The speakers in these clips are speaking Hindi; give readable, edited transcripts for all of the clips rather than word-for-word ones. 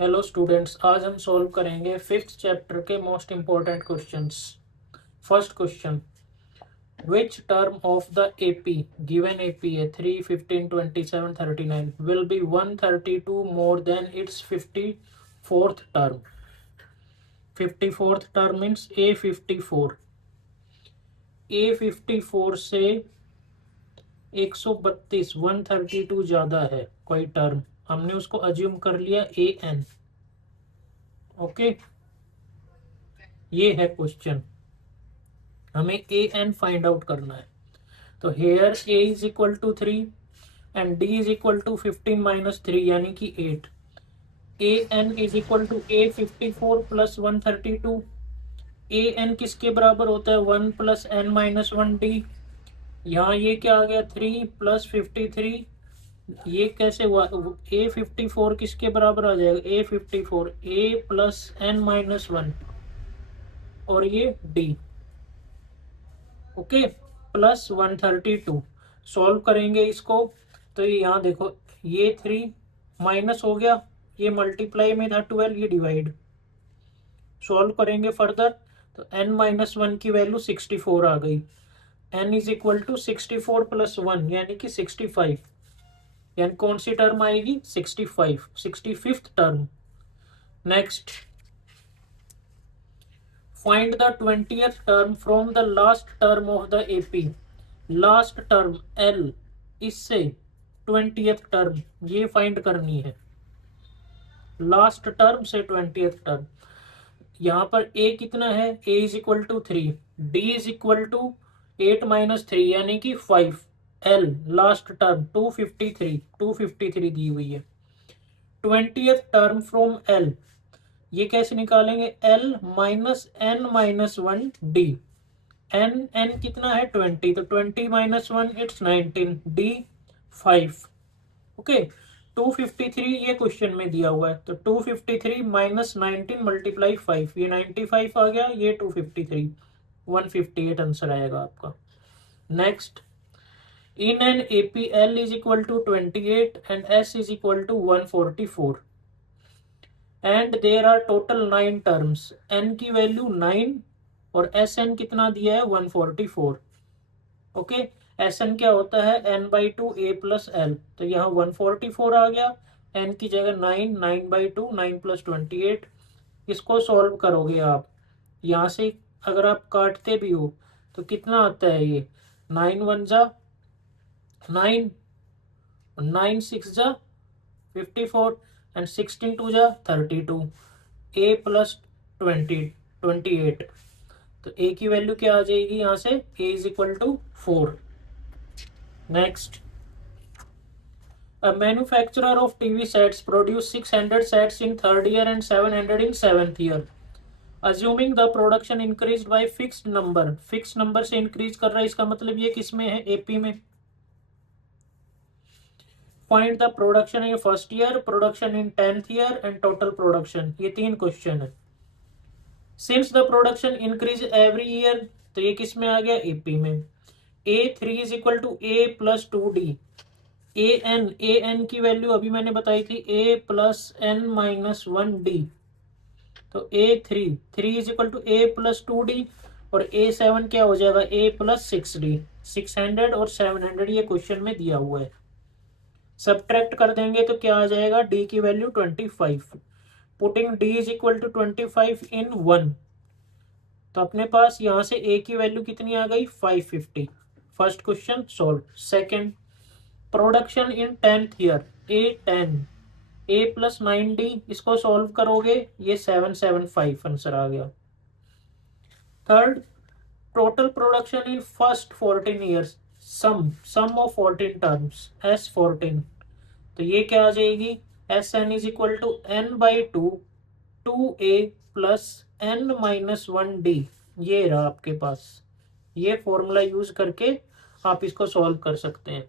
हेलो स्टूडेंट्स, आज हम सॉल्व करेंगे फिफ्थ चैप्टर के most important questions. First question, which term of the AP given AP है 3, 15, 27, 39 will be 132 more than it's 54th term. 54th term means A54। A54 से 132 132 ज्यादा है कोई टर्म, हमने उसको अज्यूम कर लिया AN। ओके, ये है क्वेश्चन, हमें ए एन फाइंड आउट करना है। तो here A is equal to 3 and D is equal to 15 - 3 यानी कि 8। A N is equal to A54 plus 132। A N किसके बराबर होता है? 1 प्लस एन माइनस 1 डी। यहाँ ये क्या आ गया? 3 प्लस 53। ये कैसे हुआ? A54 किसके बराबर आ जाएगा? A54 A plus N minus 1 और ये डी। Okay, plus 132। सॉल्व करेंगे इसको तो ये यहाँ देखो, ये 3 माइनस हो गया, ये मल्टीप्लाई में था 12, ये डिवाइड। सॉल्व करेंगे फर्दर तो n माइनस 1 की वैल्यू 64 आ गई। n is equal to 64 plus 1 यानी कि 65। यानी कौन सी टर्म आएगी? 65, 65th term. Next, find the 20th term from the last term of the AP. Last term L, इससे 20th टर्म ये फाइंड करनी है। लास्ट टर्म से 20th टर्म, यहाँ पर A कितना है? A is equal to 3, D is equal to 8 minus 3 यानी कि 5। L लास्ट टर्म 253 दी हुई है। 20th टर्म फ्रॉम L, ये कैसे निकालेंगे? L minus n minus 1 D। n कितना है? 20, तो 20 माइनस 1 इट्स 19, D 5। ओके, 253 ये क्वेश्चन में दिया हुआ है, तो 253 माइनस 19 मल्टीप्लाई 5, ये 95 आ गया, ये 253, 158 आंसर आएगा आपका। Next, in an AP L is equal to 28 and S is equal to 144 and there are total 9 terms. n की वैल्यू 9 और Sn कितना दिया है? 144। ओके, Sn क्या होता है? n/2 a प्लस एल, तो यहाँ 144 आ गया, n की जगह 9, 9/2 9 प्लस 28। इसको सॉल्व करोगे आप, यहाँ से अगर आप काटते भी हो तो कितना आता है? ये 9 1 जा 9, 9 6 जा 54 एंड 16 2 जा 32, a प्लस 28। तो a की वैल्यू क्या आ जाएगी यहाँ से? a is equal to 4। Next, a manufacturer of TV sets produced 600 sets in third year and 700 in seventh year. Assuming the production increased by fixed number, fixed number से increase कर रहा है, इसका मतलब ये किस में है? AP में। Find the production in first year, production in 10th year and total production। ये 3 क्वेश्चन है। Since the production increase every year, तो ये किस में आ गया? AP में। A3 is equal to A plus 2D। A n की वैल्यू अभी मैंने बताई थी, A plus N minus 1D। तो A3 is equal to A plus 2D और A7 क्या हो जाएगा? A plus 6D। 600 और 700 ये क्वेश्चन में दिया हुआ है। सब्ट्रैक्ट कर देंगे तो क्या आ जाएगा? D की value 25। Putting D is equal to 25 in 1, तो अपने पास यहाँ से A की वैल्यू कितनी आ गई? 550। First question solve. Second, production in 10th year A10, A plus 9D, इसको सॉल्व करोगे ये 775 आंसर आ गया। Third, total production in first 14 years, sum of 14 terms S14, तो ये क्या आ जाएगी? Sn is equal to n/2 2A plus n minus 1D। ये रहा आपके पास, ये फॉर्मूला यूज करके आप इसको सॉल्व कर सकते हैं।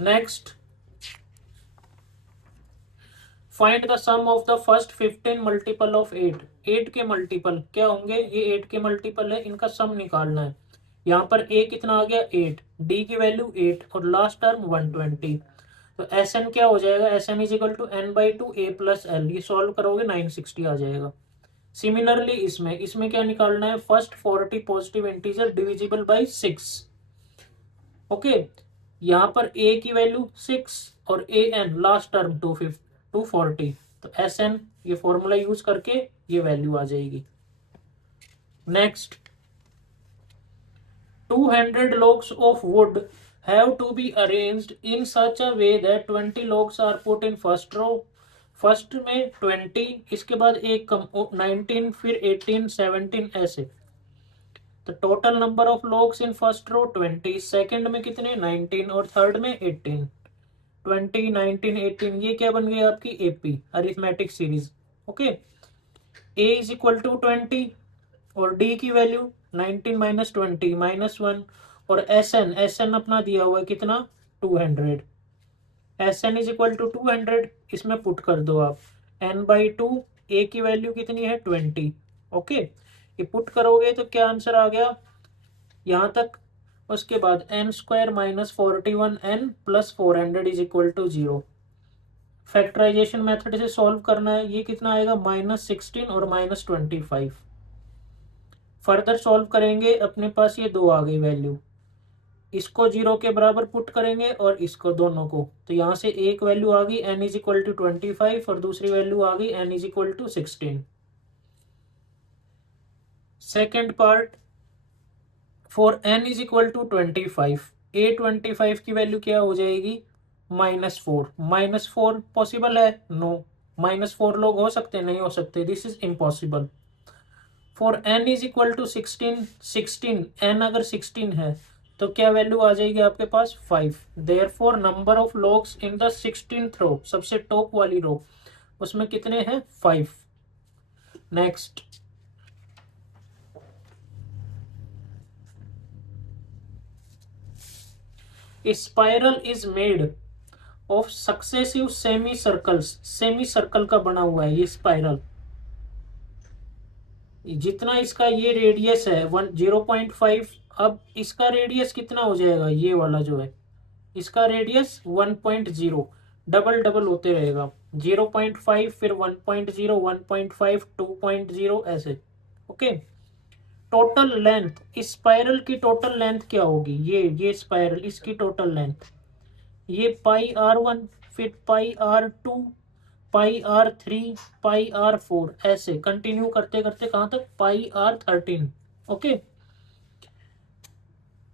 Next, find the sum of the first 15 multiple of 8। 8 के मल्टीपल क्या होंगे? ये 8 के मल्टीपल है, इनका सम निकालना है। यहाँ पर ए कितना आ गया 8, डी की वैल्यू 8 और लास्ट टर्म 120। तो एस एन क्या हो जाएगा, S n is equal to n by two a plus l, ये सॉल्व करोगे 960 आ जाएगा। सिमिलरली इसमें इसमें क्या निकालना है, first 40 positive integer divisible by 6। Okay, यहाँ पर ए की वैल्यू 6 और ए एन लास्ट टर्म 240। तो एस एन ये फॉर्मूला यूज करके ये वैल्यू आ जाएगी। Next, 200 logs of wood have to be arranged in such a way that 20 logs are put in first row। First में 20, इसके बाद एक कम 19, फिर 18, 17 ऐसे। तो total number of logs in first row 20, second में कितने 19 और थर्ड में 18। 20, 19, 18 ये क्या बन गई आपकी AP arithmetic series. Okay, a is equal to 20 और डी की वैल्यू 19 माइनस 20 -1 और एस एन अपना दिया हुआ है कितना 200। S n is equal to 200, इसमें पुट कर दो आप एन बाई टू, ए की वैल्यू कितनी है 20। ओके, ये पुट करोगे तो क्या आंसर आ गया यहाँ तक। उसके बाद n square minus 41 n plus 400 is equal to 0। Factorisation method से सॉल्व करना है, ये कितना आएगा -16 और -25। फर्दर सॉल्व करेंगे, अपने पास ये दो आ गई वैल्यू, इसको 0 के बराबर पुट करेंगे और इसको दोनों को, तो यहाँ से एक वैल्यू आ गई एन इज इक्वल टू 25 और दूसरी वैल्यू आ गई n is equal to 16। Second part, for n is equal to 25, a 25 की वैल्यू क्या हो जाएगी -4। -4 पॉसिबल है, नो। -4 लोग हो सकते नहीं हो सकते, this is impossible. For n is equal to 16, n अगर 16 है तो क्या वैल्यू आ जाएगी आपके पास 5। Therefore number of logs in the 16th row, सबसे टॉप वाली रो, उसमें कितने हैं 5। Next, spiral is made of successive semi circles. Semi circle का बना हुआ है ये स्पाइरल। जितना इसका ये रेडियस है 0.5, अब इसका रेडियस कितना हो जाएगा, ये वाला जो है इसका रेडियस 1.0, डबल डबल होते रहेगा 0.5 फिर 1.0 1.5 2.0 ऐसे। ओके, टोटल लेंथ इस स्पाइरल की टोटल लेंथ क्या होगी, ये स्पाइरल इसकी टोटल लेंथ, ये πr1 फिर πr2 πr3 πr4 ऐसे कंटिन्यू करते करते कहां तक πr13। ओके,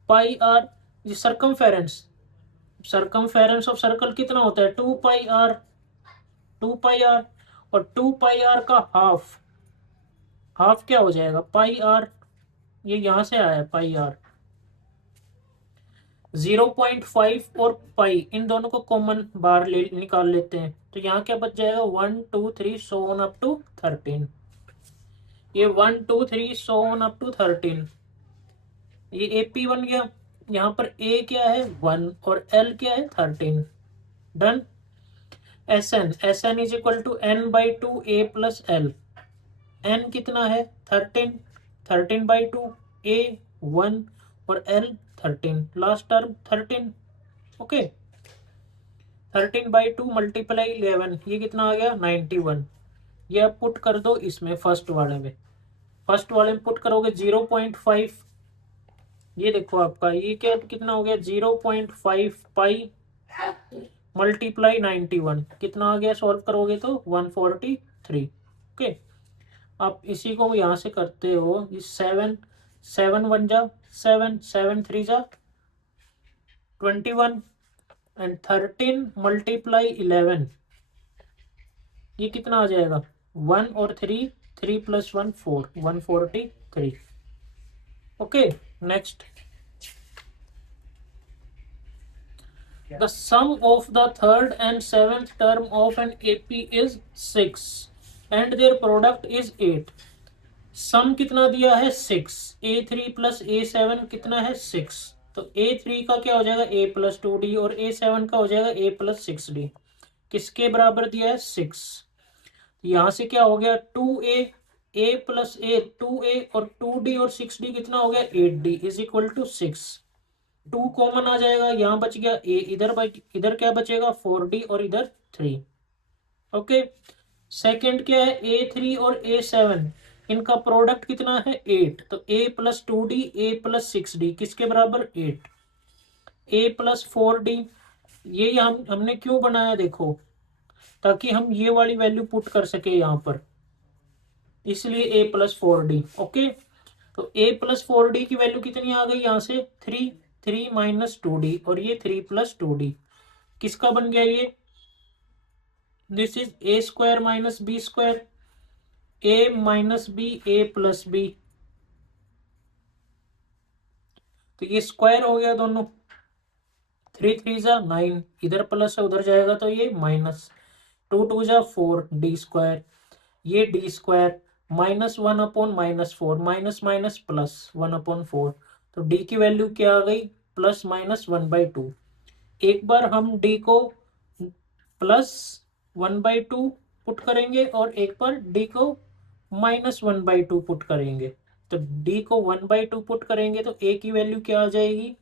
πr ये सरकमफेरेंस ऑफ सर्कल कितना होता है 2πr, 2πr और 2πr का हाफ, हाफ क्या हो जाएगा πr, ये यहां से आया है πr। 0.5 और पाई इन दोनों को कॉमन बार निकाल लेते हैं, तो यहाँ क्या बच जाएगा 1 2 3 सो ऑन अप टू 13। ये 1 2 3 सो ऑन अप टू 13, ये एपी बन गया। यहाँ पर ए क्या है 1 और एल क्या है 13। Done. S n is equal to n by two a plus l, n कितना है 13, 13 बाई टू, ए 1 और l 13, last term 13। Okay, 13 by two multiply 11, ये कितना आ गया 91। ये आप पुट कर दो इसमें फर्स्ट वाले में, फर्स्ट वाले में पुट करोगे 0.5, ये देखो आपका ये क्या कितना हो गया 0.5 पाई मल्टीप्लाई 91, कितना आ गया सॉल्व करोगे तो 143। ओके, आप इसी को यहाँ से करते हो, ये 7 7 1 जा 7 7 3 जा 21 एंड 13 मल्टीप्लाई 11, ये कितना आ जाएगा 1 और 3, 3 plus 1 4, 143। Okay, next, the sum of the third and seventh term of an AP is 6 and their product is 8। सम कितना दिया है 6, A3 प्लस A7 कितना है 6, तो A3 का क्या हो जाएगा A प्लस 2D और A7 का हो जाएगा A प्लस 6D, किसके बराबर दिया है 6। यहाँ से क्या हो गया 2A ए प्लस ए 2a और 2d और 6d कितना हो गया 8d is equal to 6। 2 common आ जाएगा, यहां बच गया a, इधर क्या बचेगा 4d और इधर 3। ओके। सेकंड क्या है a3 और a7, इनका प्रोडक्ट कितना है 8, तो a plus 2d a plus 6d किसके बराबर 8। a प्लस 4d, ये हमने क्यों बनाया देखो, ताकि हम ये वाली वैल्यू पुट कर सके यहां पर, इसलिए a प्लस 4d। ओके, तो a प्लस 4d की वैल्यू कितनी आ गई यहां से 3, 3 माइनस 2d और ये 3 प्लस 2d किसका बन गया ये, this is a square minus b square, a minus b a plus b, तो ये स्क्वायर हो गया दोनों, 3 3 जा 9, इधर प्लस है उधर जाएगा तो ये माइनस, 2 2 जा 4 डी स्क्वायर, ये D square minus 1 upon minus 4, minus minus plus 1 upon 4, तो डी की वैल्यू क्या आ गई प्लस माइनस 1/2। एक बार हम डी को प्लस 1/2 पुट करेंगे और एक बार डी को माइनस 1/2 पुट करेंगे, तो डी को 1/2 पुट करेंगे तो ए की वैल्यू क्या आ जाएगी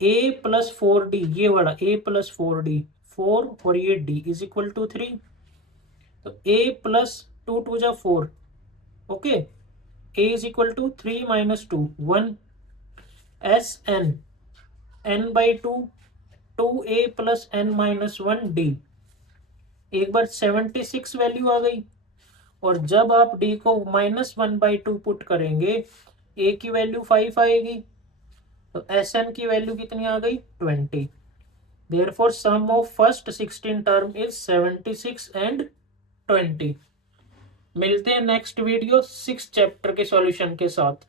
a प्लस 4d, ये वाला a प्लस 4d 4 और ये d इज इक्वल टू 3, तो a प्लस 2 2 जा 4, okay, a is equal to 3 minus 2 1, s n n/2 2a plus n minus 1d, एक बार 76 वैल्यू आ गई, और जब आप d को माइनस 1/2 पुट करेंगे a की वैल्यू 5 आएगी, तो एस एन की वैल्यू कितनी आ गई 20। Therefore sum of first 16 term is 76 and 20। मिलते हैं नेक्स्ट वीडियो 6 चैप्टर के सॉल्यूशन के साथ।